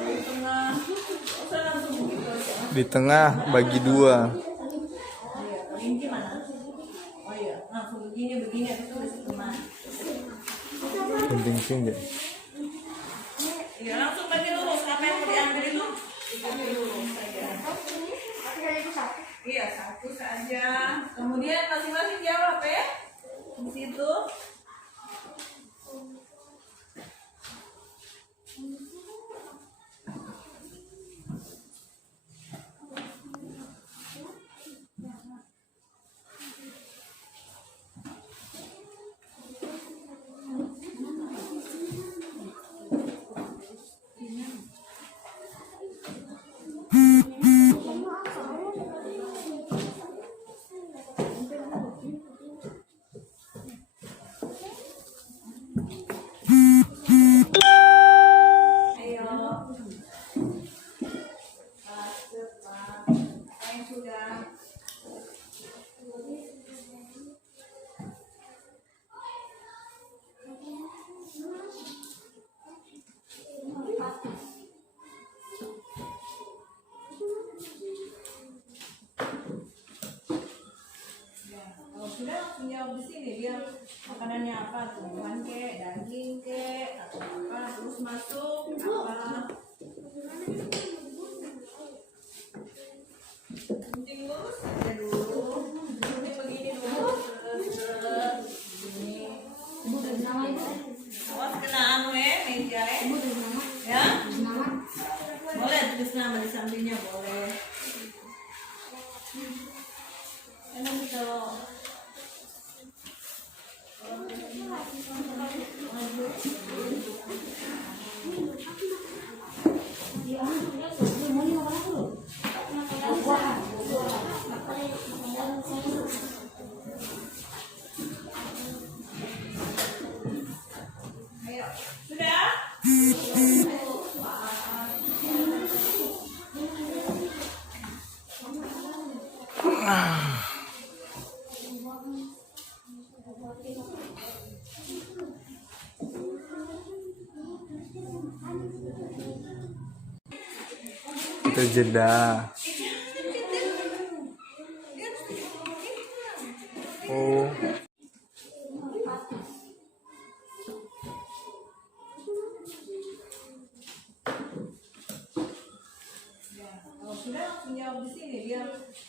taruh di tengah. Nggak usah langsung begitu aja. Di tengah bagi dua. Iya, kelinci mana? Oh iya, langsung begini habis itu di tengah. Penting tinggi. Iya, langsung bagi lurus. Apa yang mau diambil itu? Bagi lurus saja. Iya, satu saja. Kemudian masing-masing jawab ya. Di situ. Ayo. Cepat. Yang sudah. Kalau sudah langsung jawab di sini dia makanannya apa, tumbuhan kek, daging kek, atau apa, terus masuk apa. Penting lurus saja dulu. Ini begini dulu. Begini. Awas kena anu meja ya. Boleh tulis nama di sampingnya boleh. Enak kalau ayo, sudah? Kita jeda. Oh, Kalau sudah langsung jawab di sini dia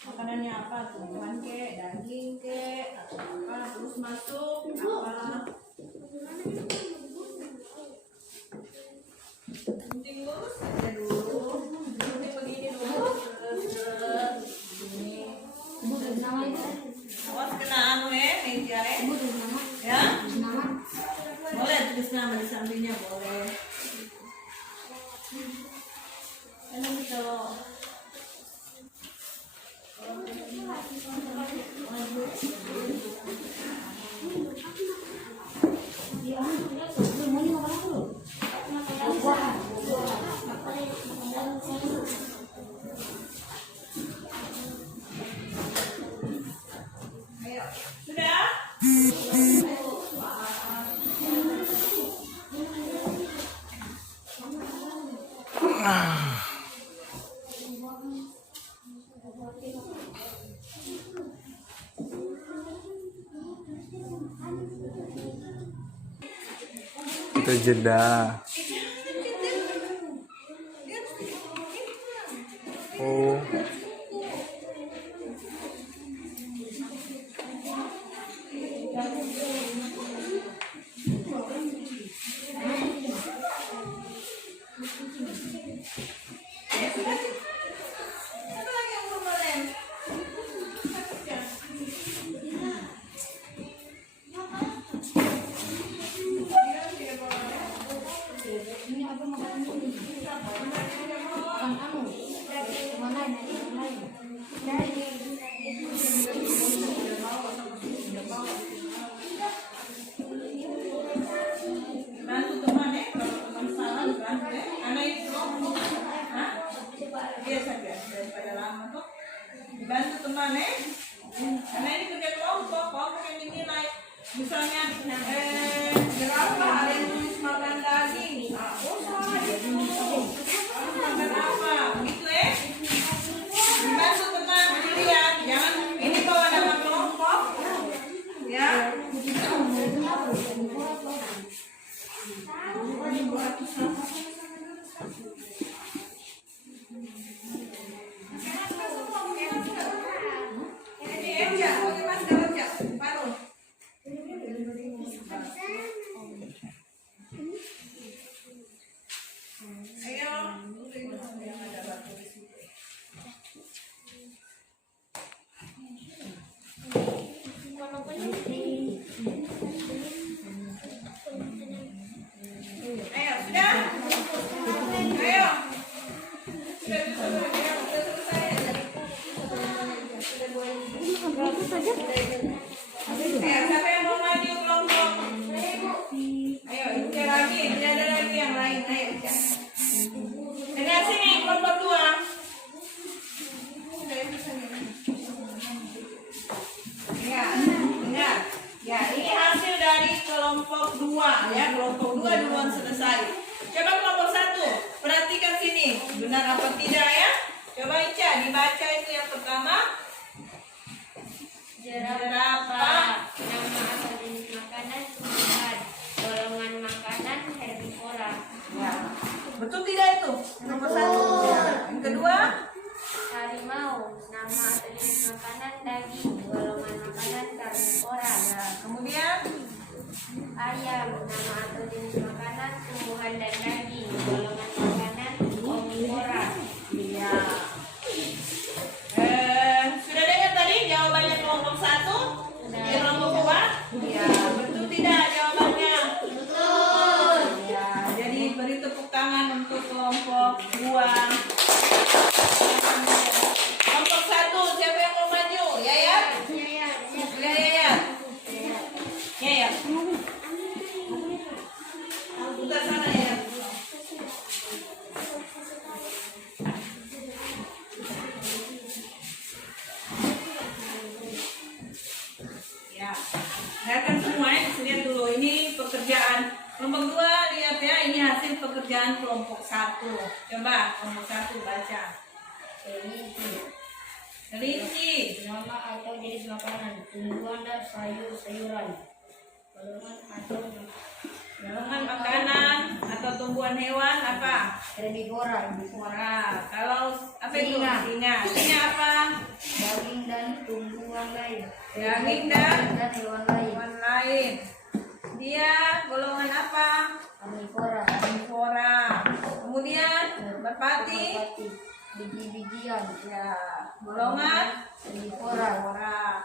makanannya apa, tumbuhan kek, daging kek, atau apa, terus masuk apa. Penting lurus saja dulu. Ini begini dulu. Begini. Awas kena anu meja ya. Boleh tulis nama di sampingnya boleh. Enak kalau ayo, sudah? kita jeda. Oh, Satu lagi yang belum boleh. Ini apa makan ini? Makan anu. Mana ini? Ayo, sudah? Ayo. Sudah selesai. Ayo, siapa yang mau maju kelompok? Ayo, Ica lagi. Tidak ada lagi yang lain. Ayo, Ica. Ini sini, kelompok 2. Ya, ingat. Ya, ini hasil dari kelompok 2 ya. Kelompok 2 duluan selesai. Coba kelompok 1, perhatikan sini. Benar apa tidak ya? Coba Ica dibaca itu yang pertama. Jerapah, nama asal jenis makanan tumbuhan, golongan makanan herbivora. Ya. Betul tidak itu? Nomor 1. Ya. Yang kedua, Harimau, nama asal jenis makanan daging, golongan makanan karnivora. ya. Kemudian Ayam, nama atau jenis makanan tumbuhan dan daging, golongan makanan omnivora. ya. Sudah dengar tadi jawabannya kelompok 1? Di kelompok 2? Ya, betul tidak jawabannya? Betul. Ya, jadi beri tepuk tangan untuk kelompok 2. Kelompok 1, siapa yang mau maju? Ya. Ya. Putar sana ya. Ya, dengarkan semua ya, lihat dulu ini pekerjaan kelompok 2, lihat ya, ini hasil pekerjaan kelompok 1. Coba kelompok 1 baca. Kelinci, Nama atau jenis makanan tumbuhan dan sayur-sayuran, golongan makanan atau tumbuhan hewan apa? herbivora, Herbivora. Kalau apa itu? Singa. Singa apa? daging dan tumbuhan lain, Daging dan hewan lain, hewan lain. Dia golongan apa? karnivora, Herbivora. Kemudian merpati. biji-bijian, Ya, golongan herbivora, herbivora.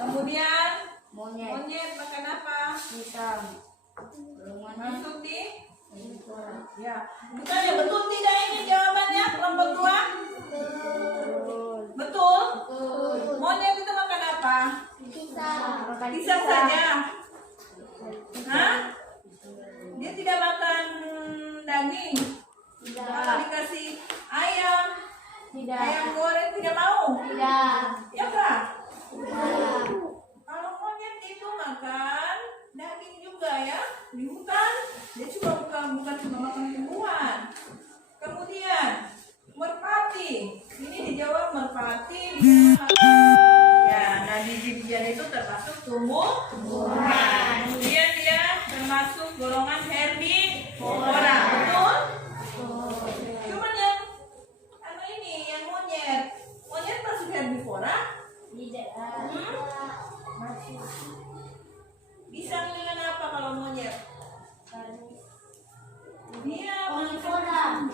Kemudian monyet, monyet makan apa? pisang, golongan Masuk di herbivora. ya. Bukannya betul tidak ini jawabannya kelompok 2? Betul? Monyet itu makan apa? Pisang saja. Hah? Dia tidak makan daging. Kalau dikasih ayam, ayam goreng tidak mau. Ya kak? Kalau monyet itu makan daging juga ya di hutan. Dia juga bukan cuma makan tumbuhan. Kemudian merpati. Ini dijawab merpati. Dia makan. Ya, nah biji-bijian itu termasuk tumbuhan. Kemudian dia termasuk golongan herbivora. Betul? Cuman yang ini yang monyet masuk herbivora. Bisa dengan apa kalau monyet? Dia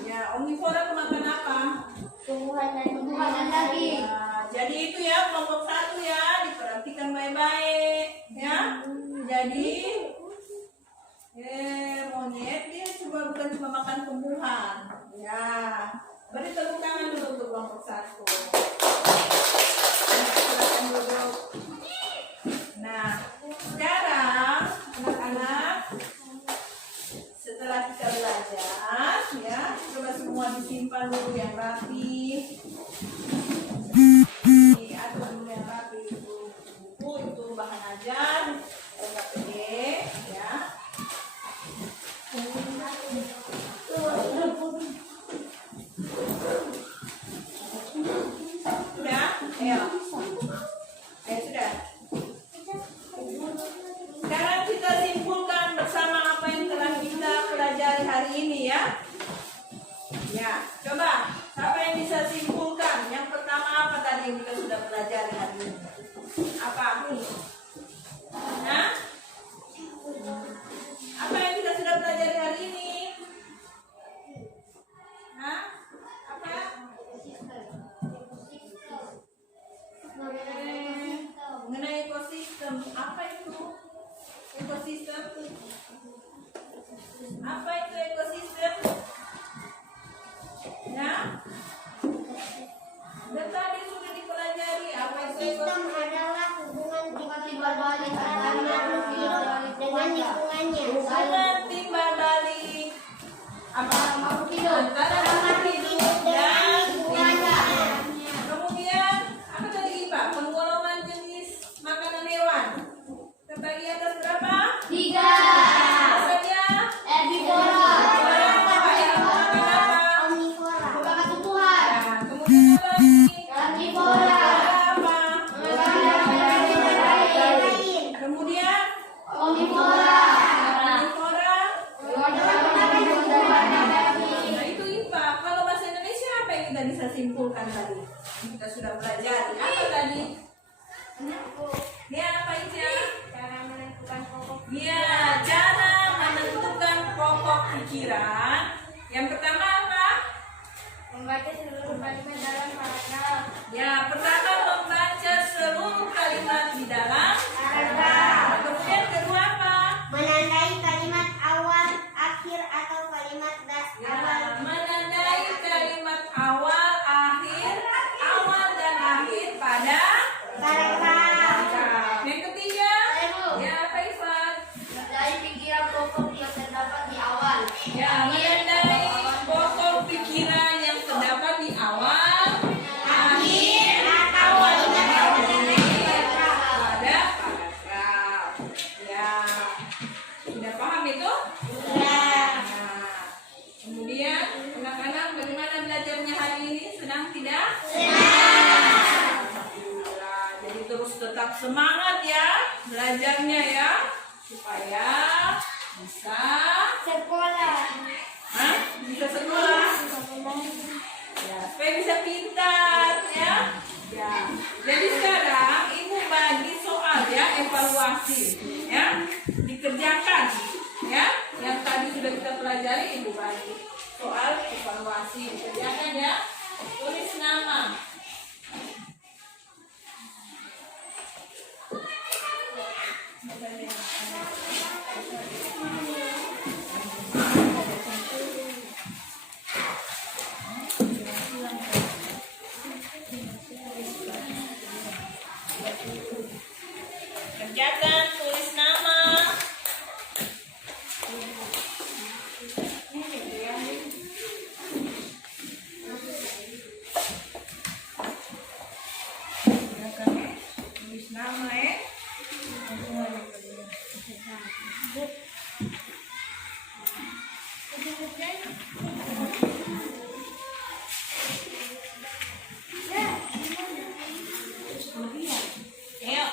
ya omnivora makan apa? Tumbuhan dan daging. Ya, jadi itu ya kelompok 1 ya, diperhatikan baik-baik ya. Jadi monyet dia bukan cuma makan tumbuhan. Ya, beri tepuk tangan dulu untuk kelompok 1. Silakan duduk. Nah, sekarang anak-anak setelah kita belajar ya, coba semua disimpan dulu yang rapi. Atur dulu yang rapi, itu buku, itu bahan ajar, LKPD ya. Sudah? Ayo. Sudah. Sekarang kita simpulkan bersama apa yang telah kita pelajari hari ini ya. Ya, coba siapa yang bisa simpulkan? Yang pertama apa tadi yang kita sudah pelajari hari ini? Apa ini? Nah, apa yang kita sudah pelajari hari ini? Hah? Apa? Mengenai ekosistem. Apa itu? Ekosistem. Apa itu ekosistem? Ya? Dan tadi sudah dipelajari apa itu Sistem ekosistem? adalah hubungan timbal balik antara makhluk hidup dengan lingkungannya. Hubungan timbal balik apa makhluk hidup antara makhluk hidup dan lingkungannya. Kemudian apa tadi Pak? Penggolongan jenis makanan hewan terbagi atas berapa? 3. Apa saja? Herbivora. Apa yang makan apa? Omnivora. Nah, kemudian apa lagi? Karnivora. Apa? Lain. Kemudian Omnivora. omnivora. Nah itu IPA. Kalau bahasa Indonesia apa yang kita bisa simpulkan tadi? Kita sudah pelajari. Apa tadi? Ya apa Ica? Cara menentukan pokok. Ya cara menentukan pokok pikiran. Yang pertama apa? Membaca seluruh kalimat dalam paragraf. Ya pertama membaca seluruh kalimat di dalam Paragraf. Kemudian kedua apa? Menandai kalimat awal, akhir atau kalimat Ya, awal. menandai kalimat awal, akhir, awal dan akhir pada Paragraf. paragraf. Yang ketiga, ya apa Ifat? Dari pikiran pokok yang terdapat di awal. Ya, menandai pokok pikiran yang terdapat di awal, akhir, Atau kalimat akhir pada paragraf. Ya, sudah paham itu? Ya. Nah, kemudian anak-anak bagaimana belajarnya hari ini? Senang tidak? Alhamdulillah. Jadi terus tetap semangat ya belajarnya ya supaya bisa Sekolah. Hah? Bisa sekolah ya supaya bisa pintar ya. Ya. Jadi sekarang ibu bagi soal ya evaluasi ya dikerjakan ya yang tadi sudah kita pelajari ibu bagi soal evaluasi dikerjakan ya tulis nama. Kerjakan tulis nama. Kerjakan ya. Tulis nama ya. Ayo.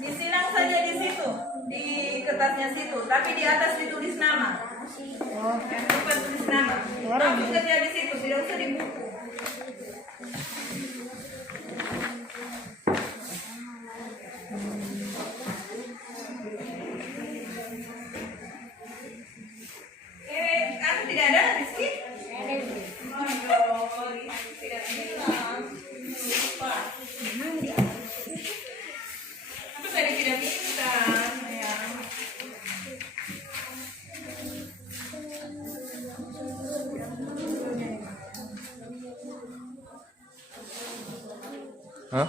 Disilang saja di situ, di kertasnya situ, tapi di atas ditulis nama. Yang lupa tulis nama. Langsung kerja di situ, tidak usah di buku. Kan tidak ada Rizky? Oh, Rizky tidak bilang. Lupa. Apa tadi tidak bisa? Ya. Hah?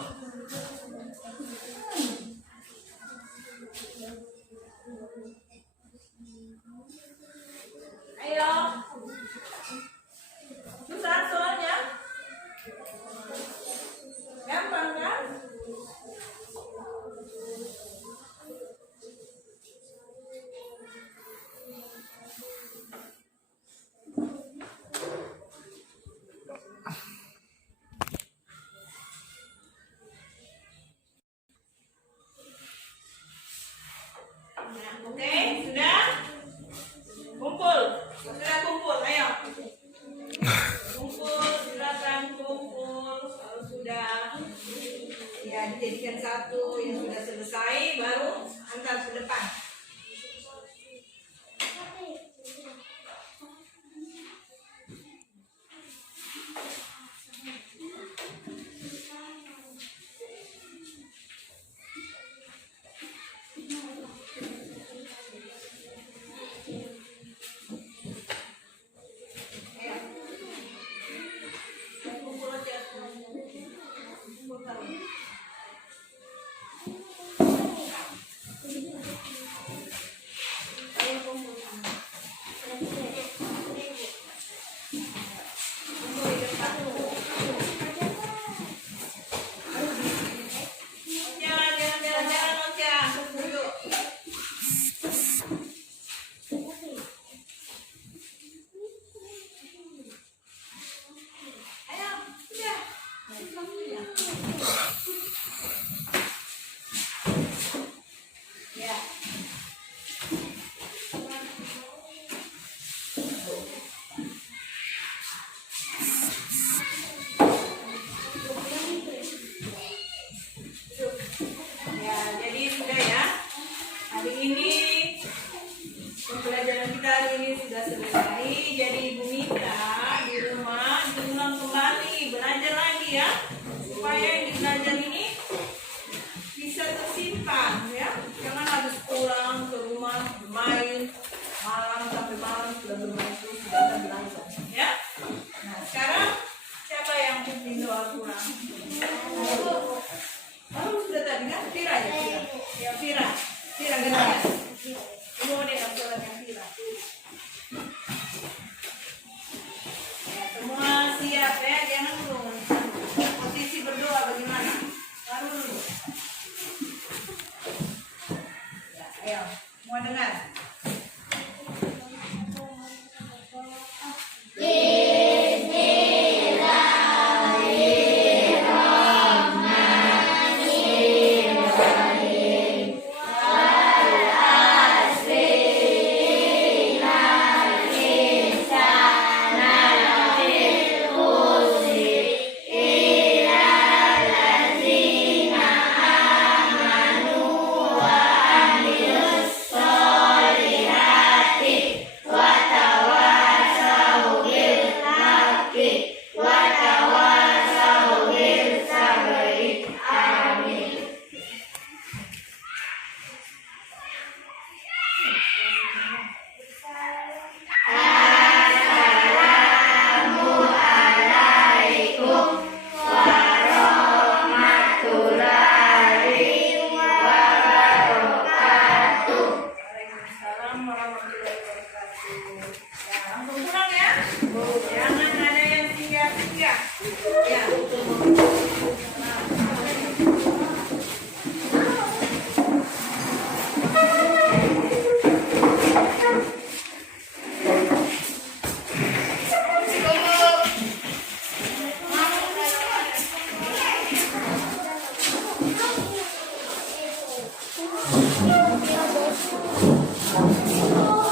pelajaran kita hari ini sudah selesai. Jadi Ibu minta di rumah diulang kembali, belajar lagi ya, supaya yang belajar ini bisa tersimpan ya. Jangan habis pulang ke rumah bermain malam sampai malam sudah bermain terus sudah belajar ya. Nah sekarang siapa yang pimpin doa Al-Quran? Oh sudah tadi kan? Fira ya Fira. Ya Fira. Fira gantian. Ibu mau dengar suaranya Fira. Ya semua siap ya, jangan turun. Posisi berdoa bagaimana? Baru dulu. Ya, ayo, mau dengar? Waalaikumsalam warahmatullahi wabarakatuh. Ya, langsung pulang ya. Jangan ada yang singgah-singgah. Ya. Oh,